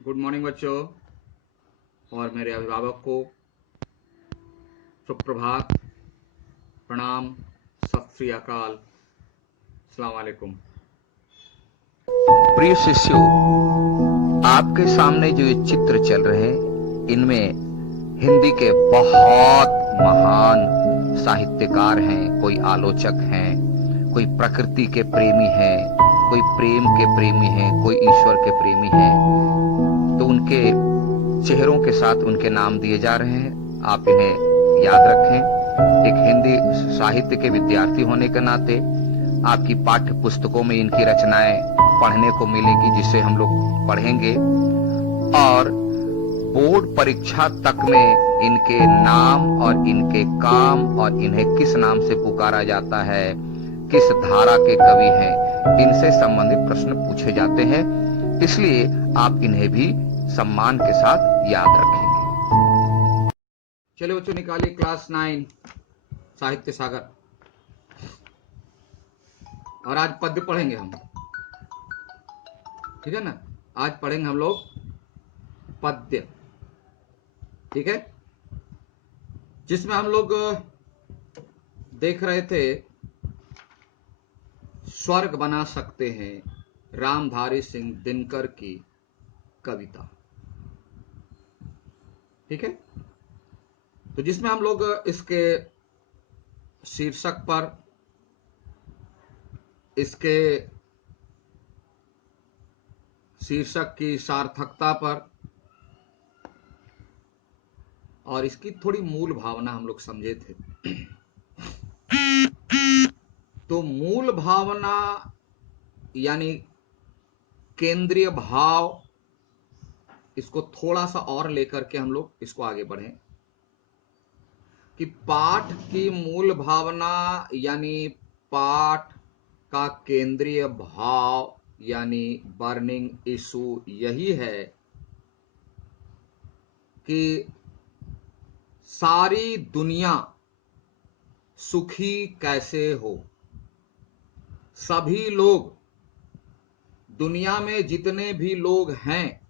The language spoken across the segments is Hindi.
गुड मॉर्निंग बच्चों और मेरे अभिभावक को सुप्रभात, प्रणाम, सत श्री अकाल, अस्सलाम वालेकुम। प्रिय शिष्यों, आपके सामने जो ये चित्र चल रहे हैं, इनमें हिंदी के बहुत महान साहित्यकार हैं। कोई आलोचक हैं, कोई प्रकृति के प्रेमी हैं, कोई प्रेम के प्रेमी हैं, कोई ईश्वर के प्रेमी हैं। तो उनके चेहरों के साथ उनके नाम दिए जा रहे हैं। आप इन्हें याद रखें। एक हिंदी साहित्य के विद्यार्थी होने के नाते आपकी पाठ्य पुस्तकों में इनकी रचनाएं पढ़ने को मिलेगी, जिसे हम लोग पढ़ेंगे और बोर्ड परीक्षा तक में इनके नाम और इनके काम और इन्हें किस नाम से पुकारा जाता है, किस धारा के कवि हैं, इनसे संबंधित प्रश्न पूछे जाते हैं। इसलिए आप इन्हें भी सम्मान के साथ याद रखेंगे। चलिए बच्चों, निकालिए क्लास 9 साहित्य सागर। और आज पद्य पढ़ेंगे हम, ठीक है ना। आज पढ़ेंगे हम लोग पद्य, ठीक है, जिसमें हम लोग देख रहे थे स्वर्ग बना सकते हैं, रामधारी सिंह दिनकर की कविता, ठीक है। तो जिसमें हम लोग इसके शीर्षक पर, इसके शीर्षक की सार्थकता पर और इसकी थोड़ी मूल भावना हम लोग समझे थे। तो मूल भावना यानी केंद्रीय भाव, इसको थोड़ा सा और लेकर के हम लोग इसको आगे बढ़ें कि पाठ की मूल भावना यानी पाठ का केंद्रीय भाव यानी बर्निंग इशू यही है कि सारी दुनिया सुखी कैसे हो। सभी लोग, दुनिया में जितने भी लोग हैं,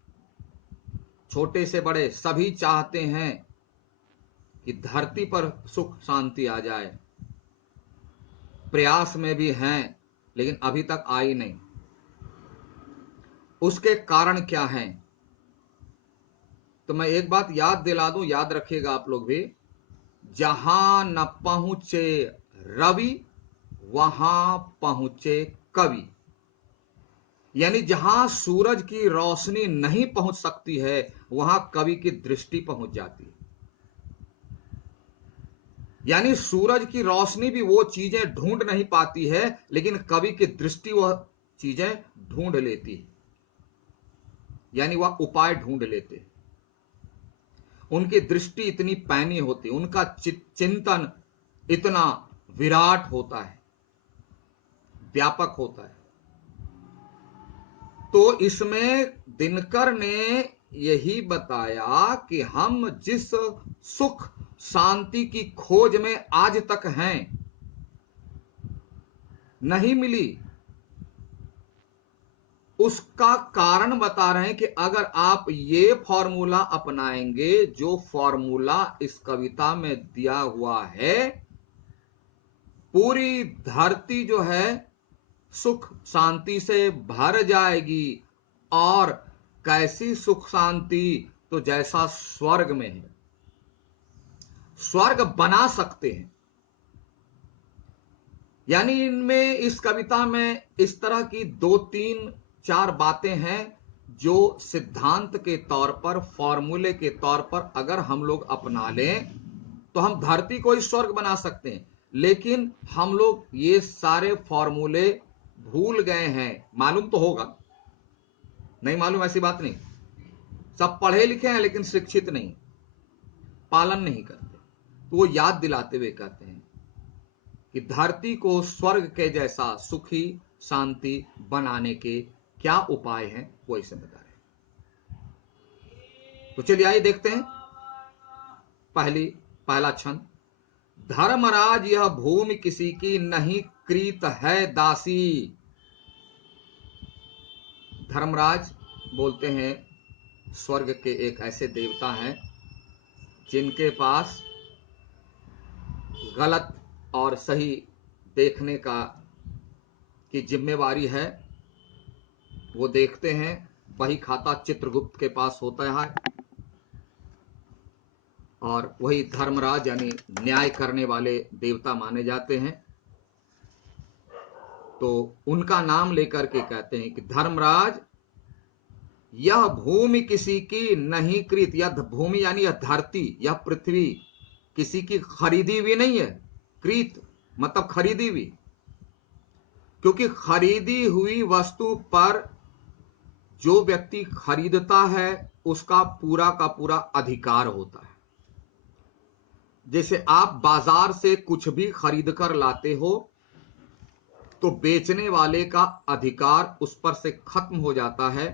छोटे से बड़े, सभी चाहते हैं कि धरती पर सुख शांति आ जाए। प्रयास में भी हैं, लेकिन अभी तक आई नहीं। उसके कारण क्या हैं? तो मैं एक बात याद दिला दूं, याद रखिएगा आप लोग भी। जहां न पहुंचे रवि, वहां पहुंचे कवि। यानी जहां सूरज की रोशनी नहीं पहुंच सकती है, वहां कवि की दृष्टि पहुंच जाती है। यानी सूरज की रोशनी भी वो चीजें ढूंढ नहीं पाती है, लेकिन कवि की दृष्टि वह चीजें ढूंढ लेती है, यानी वह उपाय ढूंढ लेते हैं। उनकी दृष्टि इतनी पैनी होती, उनका चिंतन इतना विराट होता है, व्यापक होता है। तो इसमें दिनकर ने यही बताया कि हम जिस सुख शांति की खोज में आज तक हैं, नहीं मिली, उसका कारण बता रहे हैं कि अगर आप ये फॉर्मूला अपनाएंगे, जो फॉर्मूला इस कविता में दिया हुआ है, पूरी धरती जो है सुख शांति से भर जाएगी। और कैसी सुख शांति? तो जैसा स्वर्ग में है, स्वर्ग बना सकते हैं। यानी इनमें, इस कविता में इस तरह की 2-3-4 बातें हैं जो सिद्धांत के तौर पर, फॉर्मूले के तौर पर अगर हम लोग अपना लें तो हम धरती को ही स्वर्ग बना सकते हैं। लेकिन हम लोग ये सारे फॉर्मूले भूल गए हैं। मालूम तो होगा, नहीं मालूम ऐसी बात नहीं। सब पढ़े लिखे हैं लेकिन शिक्षित नहीं, पालन नहीं करते। तो वो याद दिलाते हुए कहते हैं कि धरती को स्वर्ग के जैसा सुखी शांति बनाने के क्या उपाय हैं, वो इसे बता रहे हैं। तो चलिए आइए देखते हैं। पहला छंद। धर्मराज यह भूमि किसी की नहीं, कृत है दासी। धर्मराज बोलते हैं स्वर्ग के एक ऐसे देवता हैं जिनके पास गलत और सही देखने की जिम्मेवारी है। वो देखते हैं, वही खाता चित्रगुप्त के पास होता है और वही धर्मराज यानी न्याय करने वाले देवता माने जाते हैं। तो उनका नाम लेकर के कहते हैं कि धर्मराज, यह भूमि किसी की नहीं कृत, यह भूमि यानी यह धरती, यह पृथ्वी किसी की खरीदी हुई नहीं है। कृत मतलब खरीदी हुई, क्योंकि खरीदी हुई वस्तु पर जो व्यक्ति खरीदता है उसका पूरा का पूरा अधिकार होता है। जैसे आप बाजार से कुछ भी खरीद कर लाते हो तो बेचने वाले का अधिकार उस पर से खत्म हो जाता है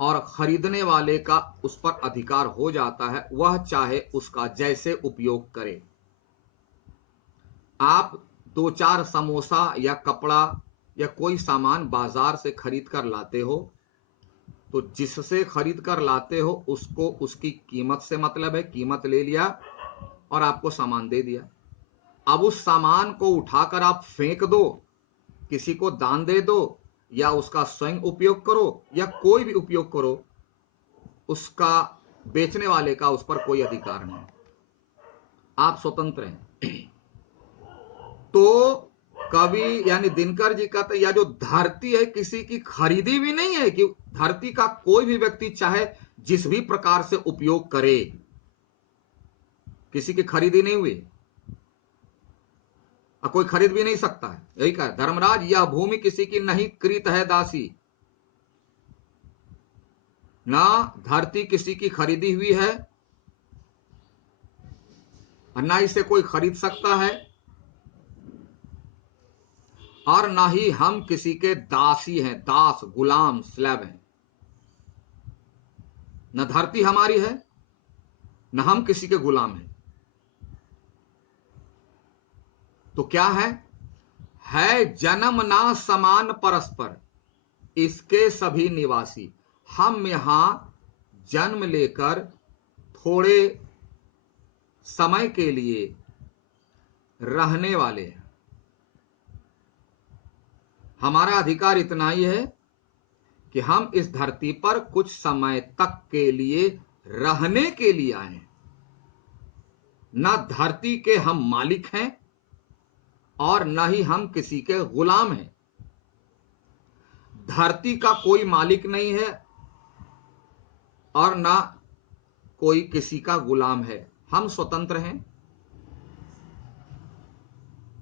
और खरीदने वाले का उस पर अधिकार हो जाता है, वह चाहे उसका जैसे उपयोग करे। आप 2-4 समोसा या कपड़ा या कोई सामान बाजार से खरीद कर लाते हो तो जिससे खरीद कर लाते हो उसको उसकी कीमत से मतलब है, कीमत ले लिया और आपको सामान दे दिया। अब उस सामान को उठाकर आप फेंक दो, किसी को दान दे दो या उसका स्वयं उपयोग करो या कोई भी उपयोग करो, उसका बेचने वाले का उस पर कोई अधिकार नहीं, आप स्वतंत्र हैं। तो कवि यानी दिनकर जी कहते या जो धरती है किसी की खरीदी भी नहीं है, कि धरती का कोई भी व्यक्ति चाहे जिस भी प्रकार से उपयोग करे, किसी की खरीदी नहीं हुई और कोई खरीद भी नहीं सकता है। यही कहा धर्मराज, यह भूमि किसी की नहीं कृत है दासी, ना धरती किसी की खरीदी हुई है और ना इसे कोई खरीद सकता है और ना ही हम किसी के दासी हैं, दास गुलाम स्लेव हैं। न धरती हमारी है न हम किसी के गुलाम हैं। तो क्या है जन्म ना समान परस्पर इसके सभी निवासी। हम यहां जन्म लेकर थोड़े समय के लिए रहने वाले हैं। हमारा अधिकार इतना ही है कि हम इस धरती पर कुछ समय तक के लिए रहने के लिए आए हैं। ना धरती के हम मालिक हैं और न ही हम किसी के गुलाम हैं। धरती का कोई मालिक नहीं है और ना कोई किसी का गुलाम है, हम स्वतंत्र हैं।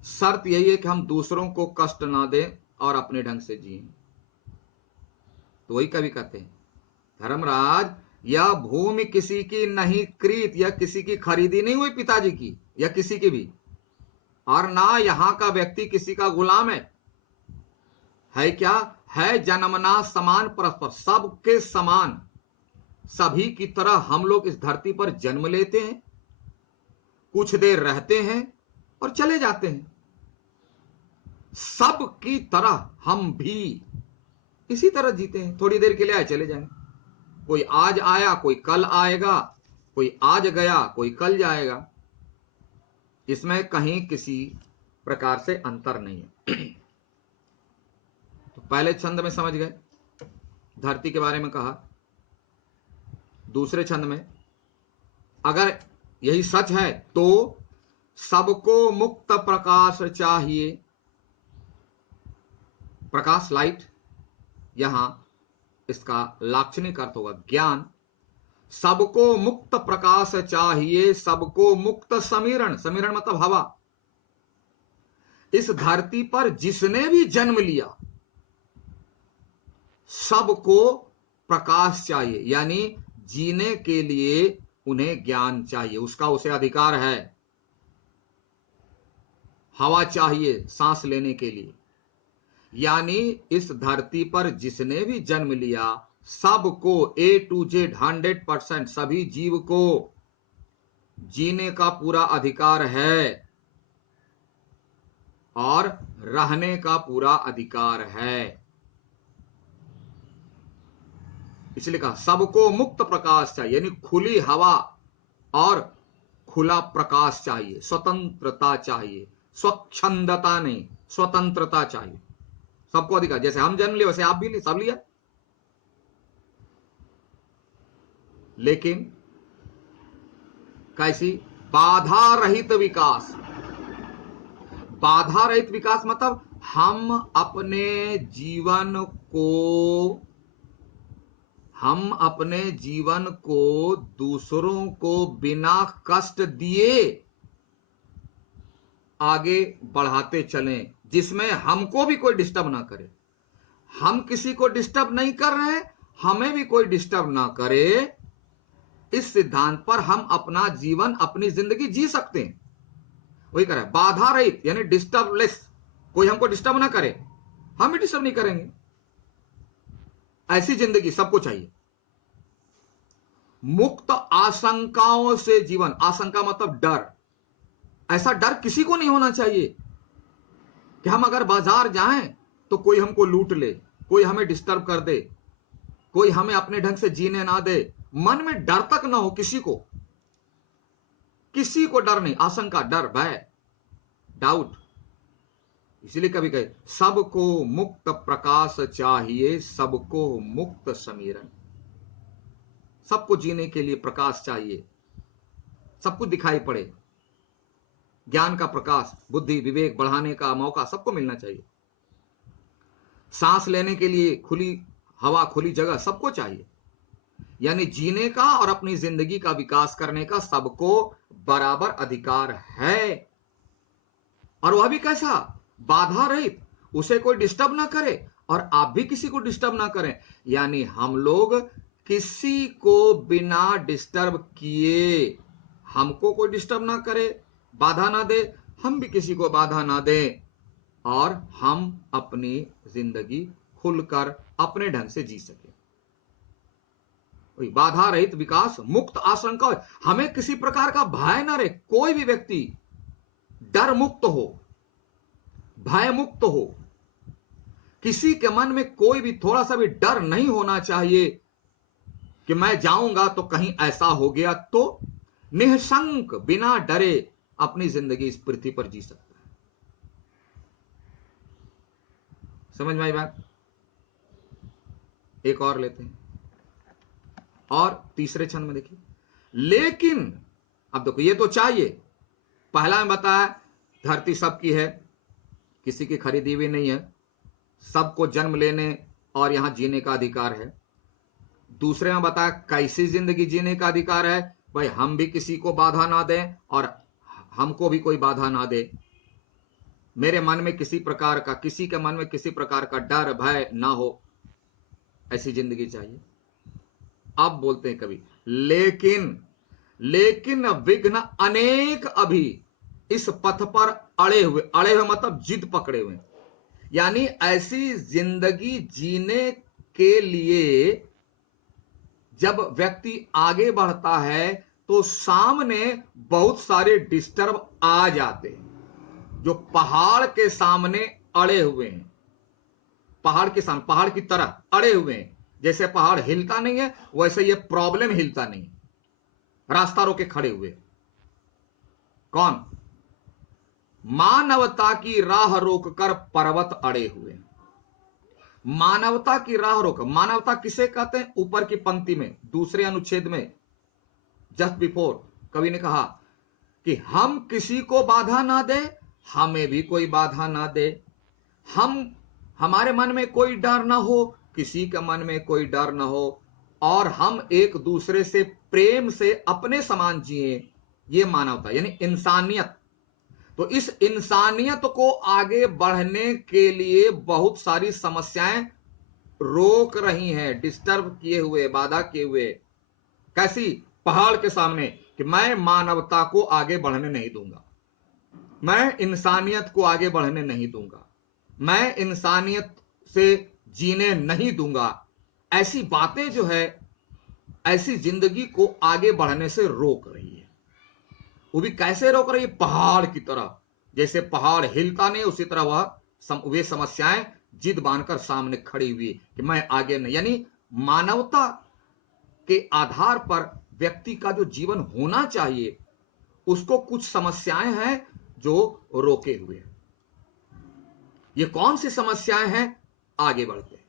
शर्त यही है कि हम दूसरों को कष्ट ना दें और अपने ढंग से जिएं। तो वही कवि कहते हैं, धर्मराज यह भूमि किसी की नहीं कृत, या किसी की खरीदी नहीं हुई पिताजी की या किसी की भी, और ना यहां का व्यक्ति किसी का गुलाम है क्या है जन्मना समान परस्पर, सबके समान, सभी की तरह हम लोग इस धरती पर जन्म लेते हैं, कुछ देर रहते हैं और चले जाते हैं। सब की तरह हम भी इसी तरह जीते हैं, थोड़ी देर के लिए आए चले जाएंगे। कोई आज आया कोई कल आएगा, कोई आज गया कोई कल जाएगा, इसमें कहीं किसी प्रकार से अंतर नहीं है। तो पहले छंद में समझ गए, धरती के बारे में कहा। दूसरे छंद में, अगर यही सच है तो सबको मुक्त प्रकाश चाहिए। प्रकाश लाइट, यहां इसका लाक्षणिक अर्थ होगा ज्ञान। सबको मुक्त प्रकाश चाहिए, सबको मुक्त समीरण, समीरण मतलब हवा। इस धरती पर जिसने भी जन्म लिया सबको प्रकाश चाहिए, यानी जीने के लिए उन्हें ज्ञान चाहिए, उसका उसे अधिकार है। हवा चाहिए सांस लेने के लिए, यानी इस धरती पर जिसने भी जन्म लिया सबको A to Z 100% सभी जीव को जीने का पूरा अधिकार है और रहने का पूरा अधिकार है। इसलिए कहा सबको मुक्त प्रकाश चाहिए, यानी खुली हवा और खुला प्रकाश चाहिए, स्वतंत्रता चाहिए, स्वच्छंदता नहीं, स्वतंत्रता चाहिए। सबको अधिकार, जैसे हम जन्म लिए वैसे आप भी ले, सब लिया। लेकिन कैसी? बाधा रहित विकास। बाधा रहित विकास मतलब हम अपने जीवन को दूसरों को बिना कष्ट दिए आगे बढ़ाते चलें, जिसमें हमको भी कोई डिस्टर्ब ना करे। हम किसी को डिस्टर्ब नहीं कर रहे, हमें भी कोई डिस्टर्ब ना करे। इस सिद्धांत पर हम अपना जीवन, अपनी जिंदगी जी सकते हैं। वही कह रहा है बाधा रहित, यानी डिस्टर्बलेस। कोई हमको डिस्टर्ब ना करे, हम भी डिस्टर्ब नहीं करेंगे। ऐसी जिंदगी सबको चाहिए। मुक्त आशंकाओं से जीवन। आशंका मतलब डर। ऐसा डर किसी को नहीं होना चाहिए कि हम अगर बाजार जाएं तो कोई हमको लूट ले, कोई हमें डिस्टर्ब कर दे, कोई हमें अपने ढंग से जीने ना दे। मन में डर तक ना हो किसी को डर नहीं। आशंका, डर, भय, डाउट। इसलिए कभी कहे सबको मुक्त प्रकाश चाहिए, सबको मुक्त समीरण। सबको जीने के लिए प्रकाश चाहिए, सब कुछ दिखाई पड़े। ज्ञान का प्रकाश, बुद्धि विवेक बढ़ाने का मौका सबको मिलना चाहिए। सांस लेने के लिए खुली हवा, खुली जगह सबको चाहिए। यानी जीने का और अपनी जिंदगी का विकास करने का सबको बराबर अधिकार है। और वह भी कैसा? बाधा रहित। उसे कोई डिस्टर्ब ना करे और आप भी किसी को डिस्टर्ब ना करें। यानी हम लोग किसी को बिना डिस्टर्ब किए, हमको कोई डिस्टर्ब ना करे, बाधा ना दे, हम भी किसी को बाधा ना दें, और हम अपनी जिंदगी खुलकर अपने ढंग से जी सके। बाधा रहित विकास, मुक्त आशंका। हमें किसी प्रकार का भय ना रहे। कोई भी व्यक्ति डर मुक्त हो, भय मुक्त हो। किसी के मन में कोई भी थोड़ा सा भी डर नहीं होना चाहिए कि मैं जाऊंगा तो कहीं ऐसा हो गया। तो निःशंक, बिना डरे अपनी जिंदगी इस पृथ्वी पर जी सकता है। समझ में आई बात? एक और लेते हैं, और तीसरे छंद में देखिए। लेकिन अब देखो, ये तो चाहिए। पहला में बताया धरती सबकी है, किसी की खरीदी हुई नहीं है, सबको जन्म लेने और यहां जीने का अधिकार है। दूसरे में बताया कैसी जिंदगी जीने का अधिकार है। भाई हम भी किसी को बाधा ना दें और हमको भी कोई बाधा ना दे। मेरे मन में किसी प्रकार का, किसी के मन में किसी प्रकार का डर भय ना हो, ऐसी जिंदगी चाहिए। अब बोलते हैं कवि, लेकिन विघ्न अनेक अभी इस पथ पर अड़े हुए मतलब जिद पकड़े हुए। यानी ऐसी जिंदगी जीने के लिए जब व्यक्ति आगे बढ़ता है तो सामने बहुत सारे डिस्टर्ब आ जाते हैं, जो पहाड़ के सामने अड़े हुए हैं। पहाड़ के सामने, पहाड़ की तरह अड़े हुए हैं। जैसे पहाड़ हिलता नहीं है, वैसे ये प्रॉब्लम हिलता नहीं, रास्ता रोके खड़े हुए। कौन? मानवता की राह रोककर पर्वत अड़े हुए। मानवता की राह रोक, मानवता किसे कहते हैं? ऊपर की पंक्ति में दूसरे अनुच्छेद में जस्ट बिफोर कवि ने कहा कि हम किसी को बाधा ना दे, हमें भी कोई बाधा ना दे। हमारे मन में कोई डर ना हो, किसी के मन में कोई डर ना हो, और हम एक दूसरे से प्रेम से अपने समान जिए। ये मानवता यानी इंसानियत। तो इस इंसानियत को आगे बढ़ने के लिए बहुत सारी समस्याएं रोक रही हैं, डिस्टर्ब किए हुए, बाधा किए हुए। कैसी? पहाड़ के सामने कि मैं मानवता को आगे बढ़ने नहीं दूंगा, मैं इंसानियत को आगे बढ़ने नहीं दूंगा, मैं इंसानियत से जीने नहीं दूंगा। ऐसी बातें जो है, ऐसी जिंदगी को आगे बढ़ने से रोक रही है। वो भी कैसे रोक रही है? पहाड़ की तरह। जैसे पहाड़ हिलता नहीं, उसी तरह वे समस्याएं जिद बांधकर सामने खड़ी हुई कि मैं आगे नहीं। यानी मानवता के आधार पर व्यक्ति का जो जीवन होना चाहिए, उसको कुछ समस्याएं हैं जो रोके हुए हैं। ये कौन सी समस्याएं हैं, आगे बढ़ते हैं।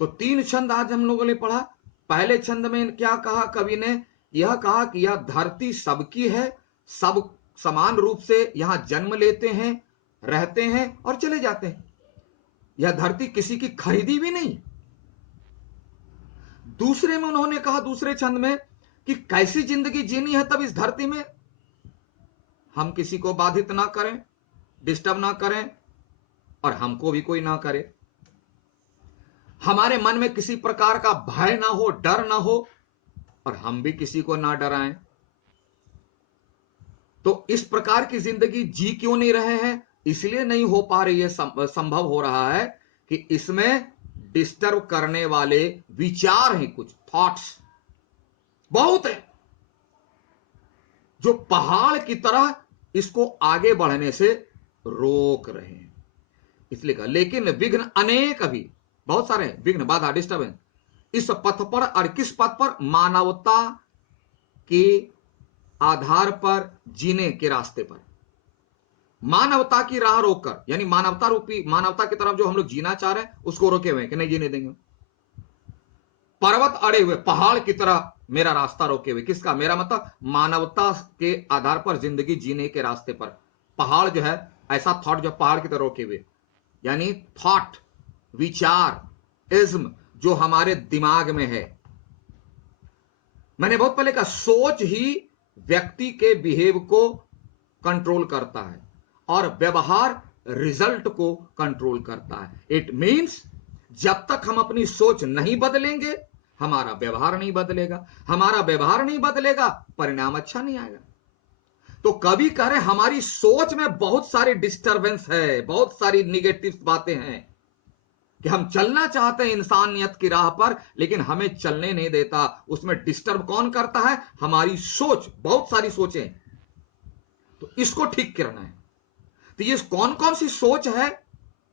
तो 3 छंद आज हम लोगों ने पढ़ा। पहले छंद में क्या कहा कवि ने? यह कहा कि यह धरती सबकी है, सब समान रूप से यहां जन्म लेते हैं, रहते हैं और चले जाते हैं। यह धरती किसी की खरीदी भी नहीं। दूसरे में उन्होंने कहा, दूसरे छंद में, कि कैसी जिंदगी जीनी है तब इस धरती में हम किसी को बाधित ना करें, डिस्टर्ब ना करें और हमको भी कोई ना करे। हमारे मन में किसी प्रकार का भय ना हो, डर ना हो और हम भी किसी को ना डराएं। तो इस प्रकार की जिंदगी जी क्यों नहीं रहे हैं? इसलिए नहीं हो पा रही है, संभव हो रहा है कि इसमें डिस्टर्ब करने वाले विचार हैं, कुछ थॉट्स बहुत है, जो पहाड़ की तरह इसको आगे बढ़ने से रोक रहे हैं। इसलिए कहा, लेकिन विघ्न अनेक, अभी बहुत सारे विघ्न, बाधा, डिस्टर्बेंस इस पथ पर। और किस पथ पर? मानवता के आधार पर जीने के रास्ते पर। मानवता की राह रोककर, यानी मानवता रूपी, मानवता की तरफ जो हम लोग जीना चाह रहे हैं उसको रोके हुए कि नहीं जीने देंगे। पर्वत अड़े हुए, पहाड़ की तरह मेरा रास्ता रोके हुए। किसका? मेरा मतलब मानवता के आधार पर जिंदगी जीने के रास्ते पर पहाड़ जो है, ऐसा थॉट जो पहाड़ की तरह रोके हुए, यानी थॉट, विचार, इज्म जो हमारे दिमाग में है। मैंने बहुत पहले कहा, सोच ही व्यक्ति के बिहेव को कंट्रोल करता है और व्यवहार रिजल्ट को कंट्रोल करता है। इट मींस जब तक हम अपनी सोच नहीं बदलेंगे, हमारा व्यवहार नहीं बदलेगा। हमारा व्यवहार नहीं बदलेगा, परिणाम अच्छा नहीं आएगा। तो कभी कह रहे हमारी सोच में बहुत सारी डिस्टरबेंस है, बहुत सारी निगेटिव बातें हैं कि हम चलना चाहते हैं इंसानियत की राह पर, लेकिन हमें चलने नहीं देता। उसमें डिस्टर्ब कौन करता है? हमारी सोच, बहुत सारी सोचें। तो इसको ठीक करना है। तो ये कौन कौन सी सोच है,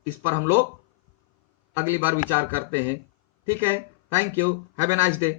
इस पर हम लोग अगली बार विचार करते हैं। ठीक है, thank you, have a nice day.